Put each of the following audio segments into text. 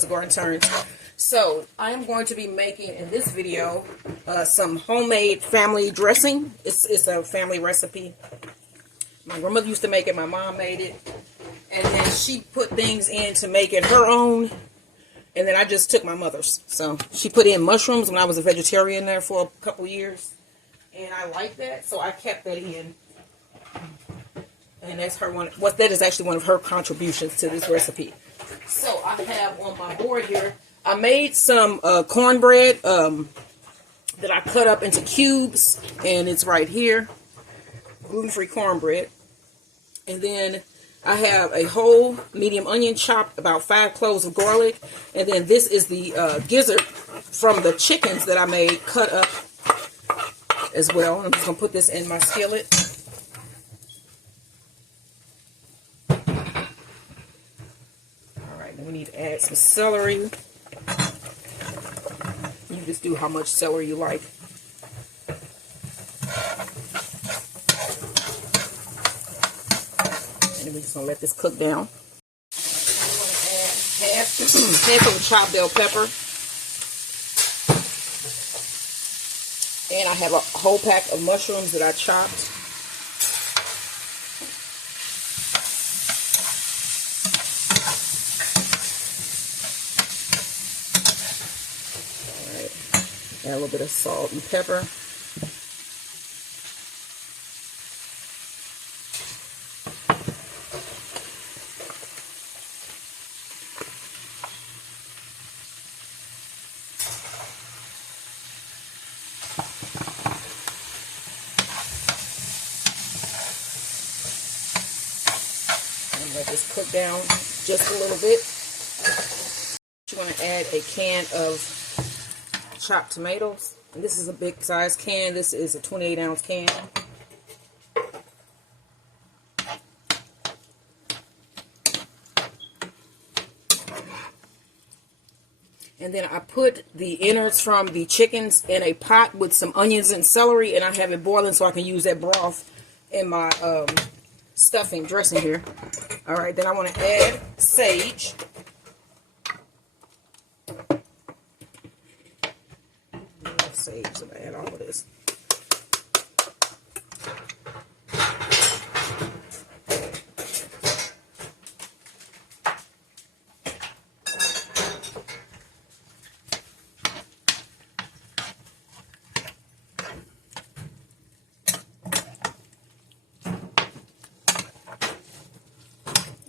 Towards the Garden Turns. So I am going to be making in this video some homemade family dressing. It's a family recipe. My grandmother used to make it. My mom made it. And then she put things in to make it her own. And then I just took my mother's. So she put in mushrooms when I was a vegetarian there for a couple years. And I like that. So I kept that in. And that's her one. What that is actually one of her contributions to this recipe. So I have on my board here, I made some cornbread that I cut up into cubes, and it's right here, gluten-free cornbread. And then I have a whole medium onion chopped, about 5 cloves of garlic, and then this is the gizzard from the chickens that I made, cut up as well. I'm just gonna put this in my skillet. We need to add some celery. You just do how much celery you like. And then we're just going to let this cook down. I'm going to add half of a chopped bell pepper. And I have a whole pack of mushrooms that I chopped. Add a little bit of salt and pepper. And let this cook down just a little bit. You're going to add a can of chopped tomatoes, and this is a big size can. This is a 28-ounce can. And then I put the innards from the chickens in a pot with some onions and celery, and I have it boiling so I can use that broth in my stuffing dressing here. Alright, then I want to add sage. Sage, so I add all of this.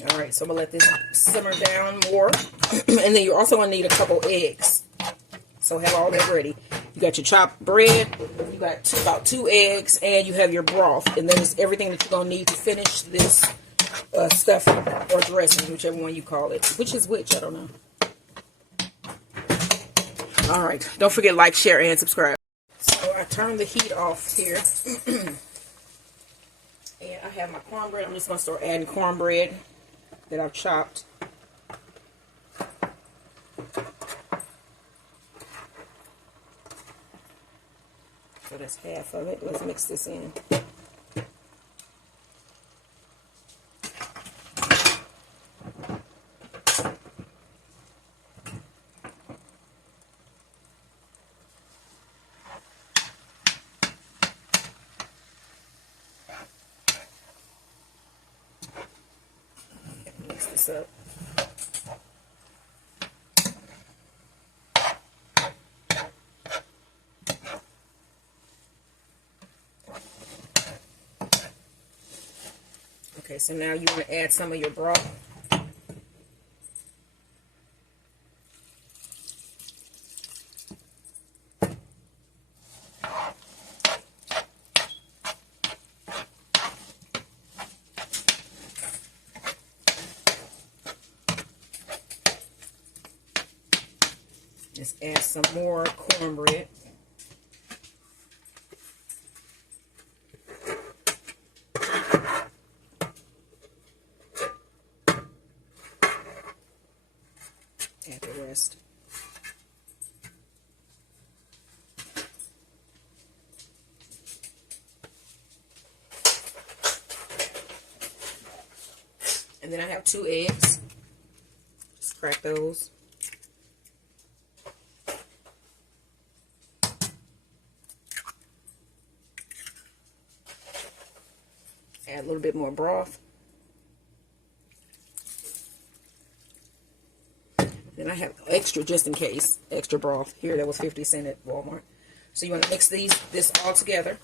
Alright, so I'm going to let this simmer down more. And then you're also going to need a couple eggs. So have all that ready. You got your chopped bread, you got about 2 eggs, and you have your broth. And then it's everything that you're going to need to finish this stuffing or dressing, whichever one you call it. Which is which, I don't know. Alright, don't forget to like, share, and subscribe. So I turned the heat off here. And I have my cornbread. I'm just going to start adding cornbread that I've chopped. So that's half of it. Let's mix this in. Mix this up. Okay, so now you want to add some of your broth. Just add some more cornbread. Add the rest. And then I have 2 eggs. Just crack those. Add a little bit more broth. Then I have extra, just in case, extra broth. Here, that was 50 cents at Walmart. So you want to mix this all together.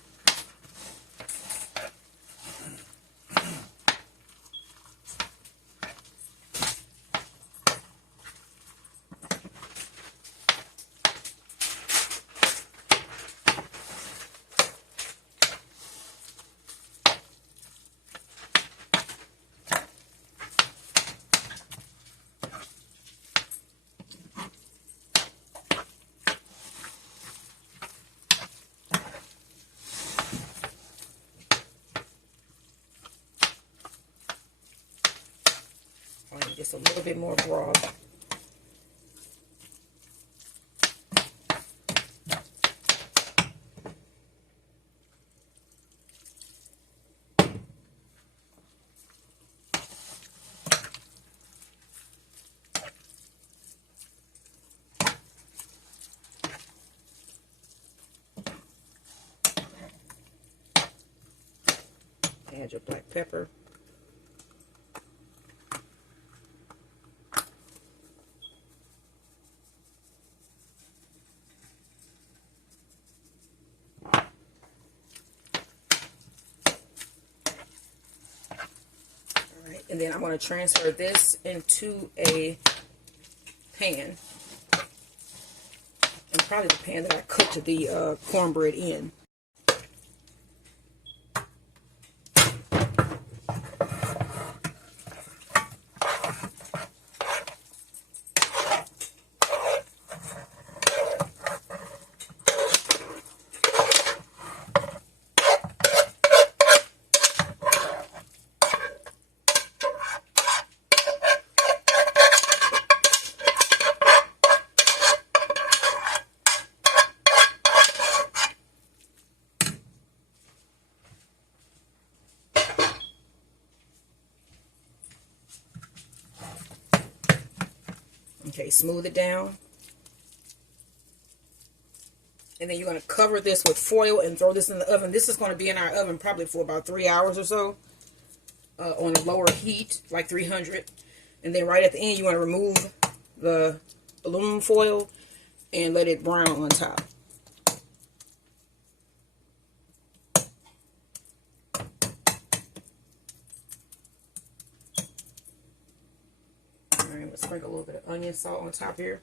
Just a little bit more broth. Add your black pepper. And then I'm going to transfer this into a pan. And probably the pan that I cooked the cornbread in. Okay, smooth it down. And then you're going to cover this with foil and throw this in the oven. This is going to be in our oven probably for about 3 hours or so. On a lower heat, like 300. And then right at the end, you want to remove the aluminum foil and let it brown on top. Alright, we'll sprinkle a little bit of onion salt on top here.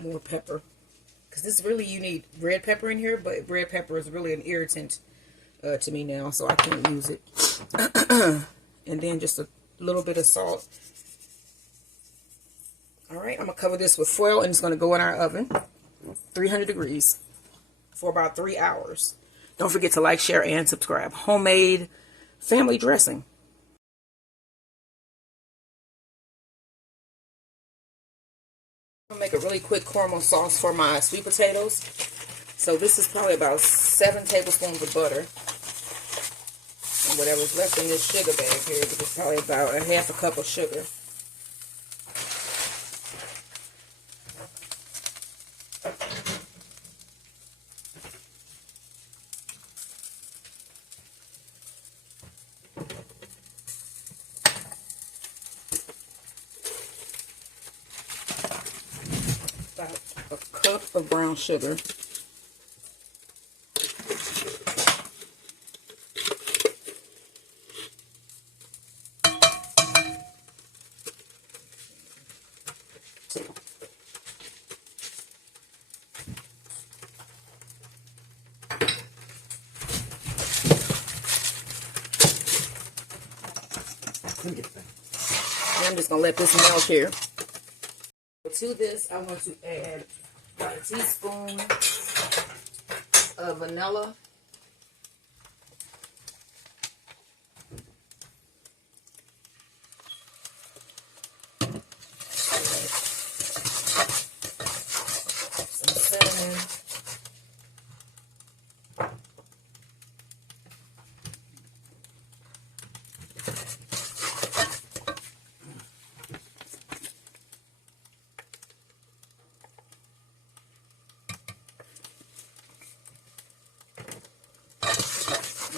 More pepper. Because this really, you need red pepper in here, but red pepper is really an irritant to me now, so I can't use it. And then just a little bit of salt. Alright, I'm going to cover this with foil and it's going to go in our oven. 300 degrees for about 3 hours. Don't forget to like, share, and subscribe. Homemade family dressing. I'm going to make a really quick caramel sauce for my sweet potatoes. So this is probably about 7 tablespoons of butter. And whatever's left in this sugar bag here, which is probably about a half a cup of sugar. About a cup of brown sugar. And I'm just going to let this melt here. To this, I want to add about a teaspoon of vanilla. Some cinnamon.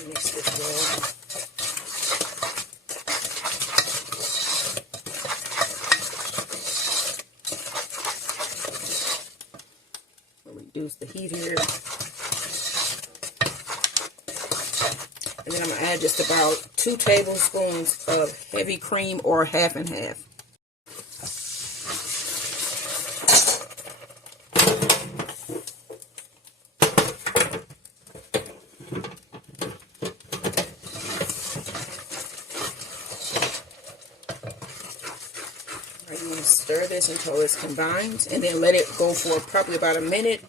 Mix this well. Reduce the heat here. And then I'm going to add just about 2 tablespoons of heavy cream, or half and half. I'm going to stir this until it's combined, and then let it go for probably about a minute,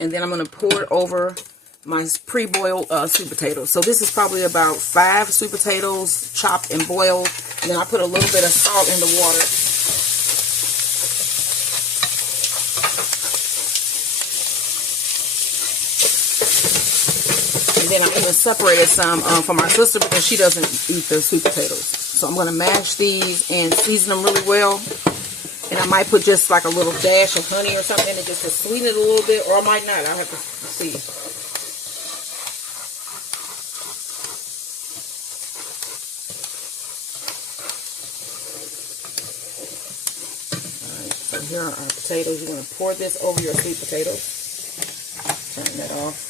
and then I'm going to pour it over my pre-boiled sweet potatoes. So this is probably about 5 sweet potatoes chopped and boiled, and then I put a little bit of salt in the water. And then I even separated some for my sister because she doesn't eat the sweet potatoes. So I'm going to mash these and season them really well. And I might put just like a little dash of honey or something in it just to sweeten it a little bit, or I might not. I'll have to see. Alright, so here are our potatoes. You're going to pour this over your sweet potatoes. Turn that off.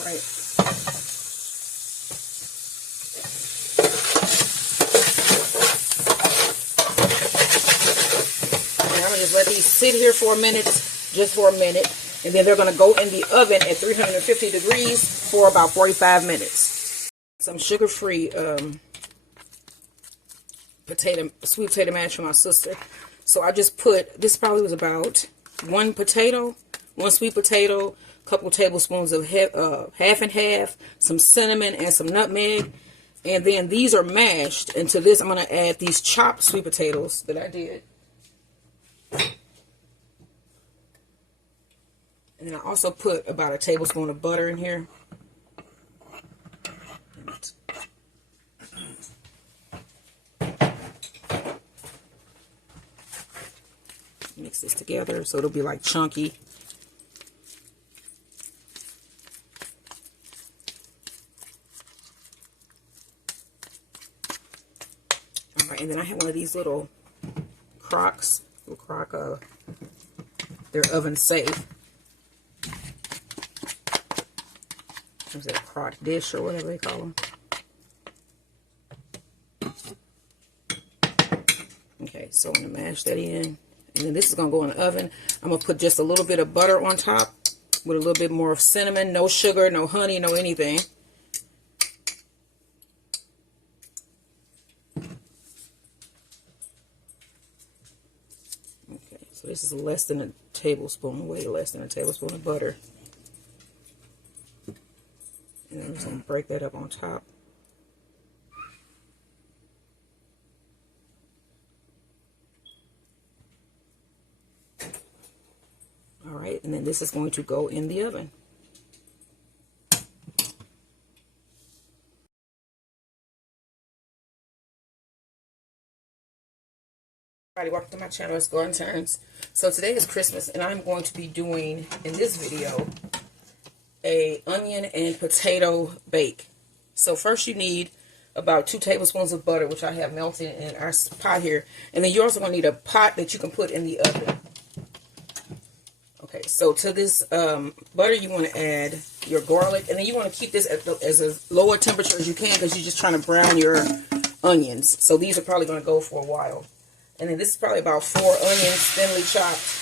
Alright. And I'm going to just let these sit here for a minute, just for a minute. And then they're going to go in the oven at 350 degrees for about 45 minutes. Some sugar-free sweet potato mash for my sister. So I just put, this probably was about 1 sweet potato, a couple tablespoons of half and half, some cinnamon and some nutmeg. And then these are mashed. And to this I'm going to add these chopped sweet potatoes that I did. And then I also put about a tablespoon of butter in here. Mix this together so it'll be like chunky. Alright, and then I have one of these little crocs. They're oven safe. Is it a crock dish or whatever they call them? Okay, so I'm going to mash that in. And then this is going to go in the oven. I'm going to put just a little bit of butter on top with a little bit more of cinnamon. No sugar, no honey, no anything. Okay, so this is less than a tablespoon, way less than a tablespoon of butter. And I'm just going to break that up on top. Alright, and then this is going to go in the oven. Alrighty, welcome to my channel. It's Garden Turns. So today is Christmas, and I'm going to be doing, in this video, a onion and potato bake. So first you need about 2 tablespoons of butter, which I have melted in our pot here. And then you're also going to need a pot that you can put in the oven. Okay, so to this butter you want to add your garlic. And then you want to keep this at as a lower temperature as you can because you're just trying to brown your onions. So these are probably going to go for a while. And then this is probably about 4 onions thinly chopped.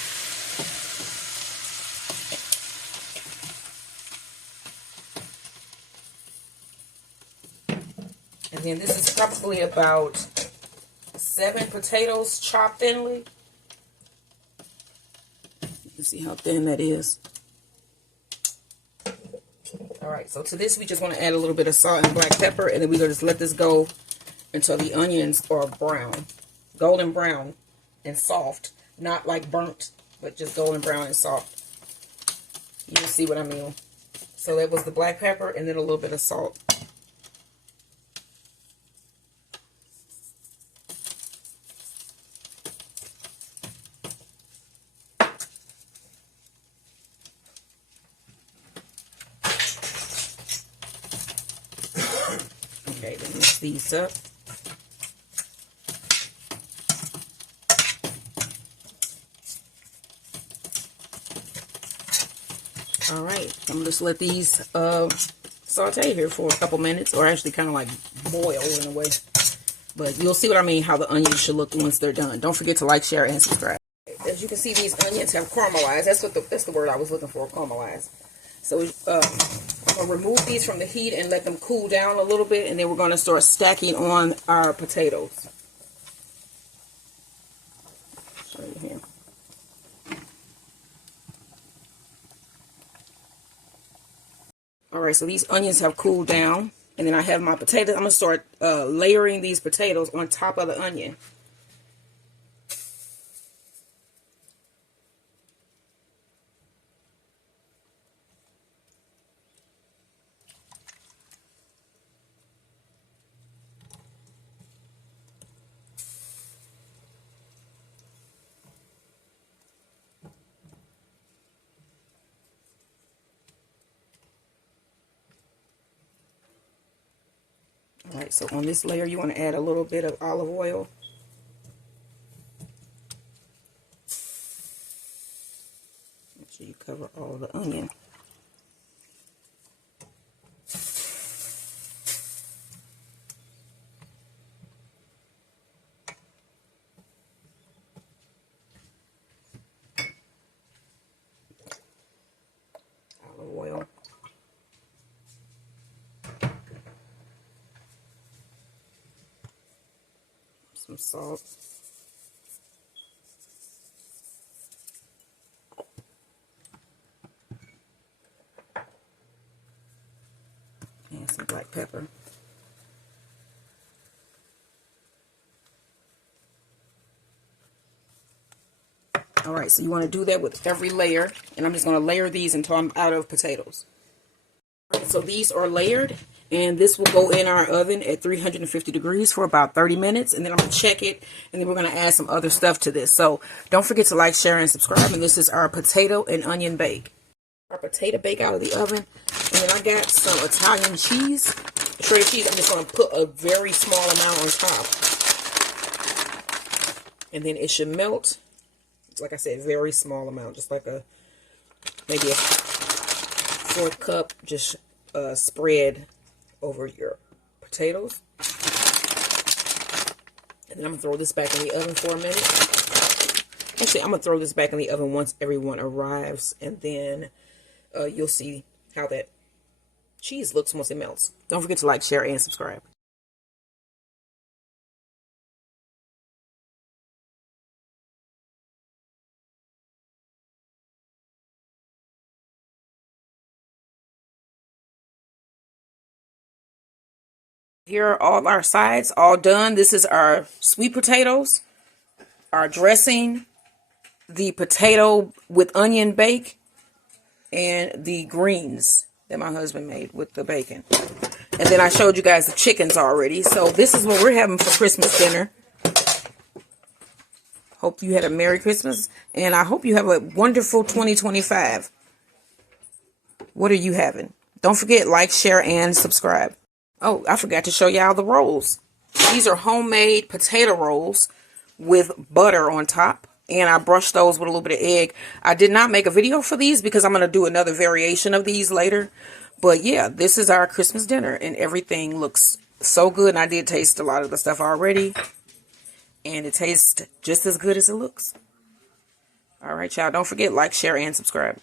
And then this is probably about 7 potatoes chopped thinly. You can see how thin that is. Alright, so to this we just want to add a little bit of salt and black pepper, and then we're going to just let this go until the onions are brown, golden brown and soft, not like burnt, but just golden brown and soft. You'll see what I mean. So that was the black pepper and then a little bit of salt. Okay, then mix these up. All right, I'm gonna just let these saute here for a couple minutes, or actually kind of like boil in a way. But you'll see what I mean, how the onions should look once they're done. Don't forget to like, share, and subscribe. As you can see, these onions have caramelized. That's the word I was looking for, caramelized. So I'm gonna remove these from the heat and let them cool down a little bit, and then we're gonna start stacking on our potatoes. Show you here. Alright, so these onions have cooled down, and then I have my potatoes. I'm going to start layering these potatoes on top of the onion. Alright, so on this layer, you want to add a little bit of olive oil. Make sure you cover all the onion. Olive oil. Some salt. And some black pepper. Alright, so you want to do that with every layer. And I'm just going to layer these until I'm out of potatoes. Alright, so these are layered. And this will go in our oven at 350 degrees for about 30 minutes. And then I'm going to check it. And then we're going to add some other stuff to this. So don't forget to like, share, and subscribe. And this is our potato and onion bake. Our potato bake out of the oven. And then I got some Italian cheese. Shredded cheese. I'm just going to put a very small amount on top. And then it should melt. Like I said, very small amount. Just like maybe a 4th cup. Just spread over your potatoes. And then I'm going to throw this back in the oven for a minute. Actually, I'm going to throw this back in the oven once everyone arrives. And then you'll see how that cheese looks once it melts. Don't forget to like, share, and subscribe. Here are all our sides, all done. This is our sweet potatoes, our dressing, the potato with onion bake, and the greens that my husband made with the bacon. And then I showed you guys the chickens already. So this is what we're having for Christmas dinner. Hope you had a Merry Christmas, and I hope you have a wonderful 2025. What are you having? Don't forget, like, share, and subscribe. Oh, I forgot to show y'all the rolls. These are homemade potato rolls with butter on top. And I brushed those with a little bit of egg. I did not make a video for these because I'm going to do another variation of these later. But yeah, this is our Christmas dinner. And everything looks so good. And I did taste a lot of the stuff already. And it tastes just as good as it looks. All right, y'all. Don't forget, like, share, and subscribe.